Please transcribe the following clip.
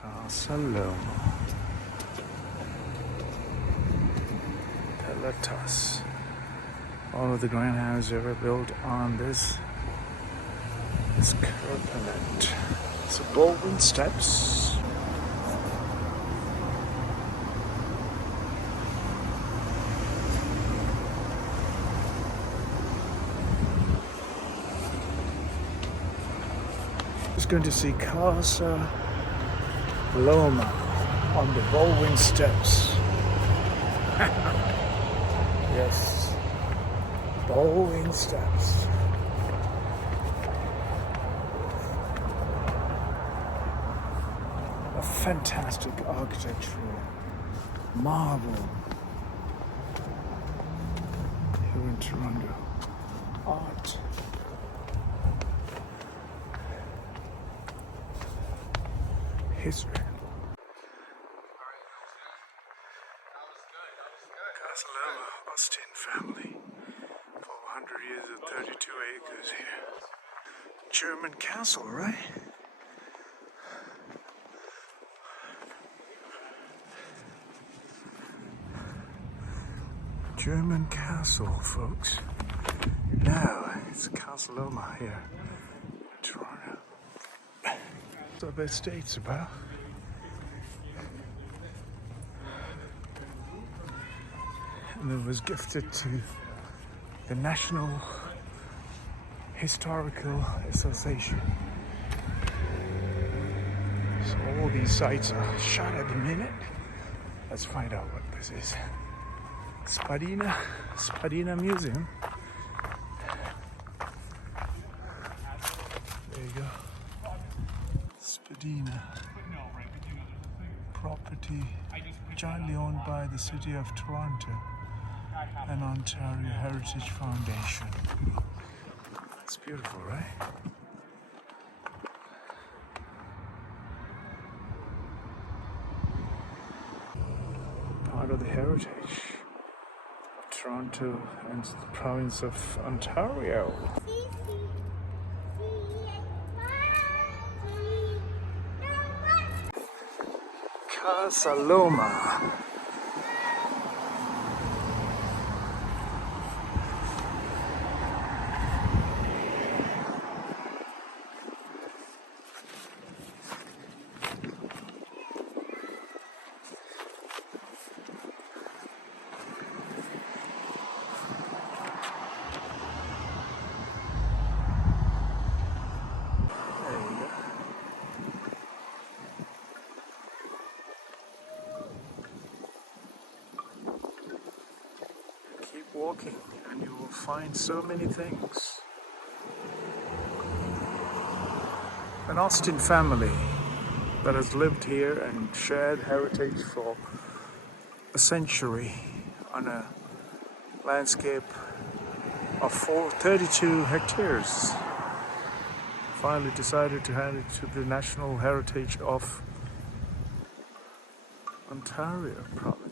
Casa Loma. Pellatts. All of the grand houses ever built on this Pellet. It's a Baldwin Steps. Just going to see Casa Loma on the Baldwin Steps. Yes, Baldwin Steps. A fantastic architectural marvel here in Toronto. Art. History. Casa Loma, Austin family. 400 years and 32 acres here. German castle, right? German castle, folks. Now it's Casa Loma here in Toronto. That's what the state's about. And it was gifted to the National Historical Association. So all these sites are shut at the minute. Let's find out what this is. Spadina Museum. There you go. Spadina. Property jointly owned by the City of Toronto and Ontario Heritage Foundation. It's beautiful, right? Part of the heritage of Toronto and the province of Ontario. Casa Loma. Walking and you will find so many things. An Austin family that has lived here and shared heritage for a century on a landscape of 32 hectares finally decided to hand it to the National Heritage of Ontario province.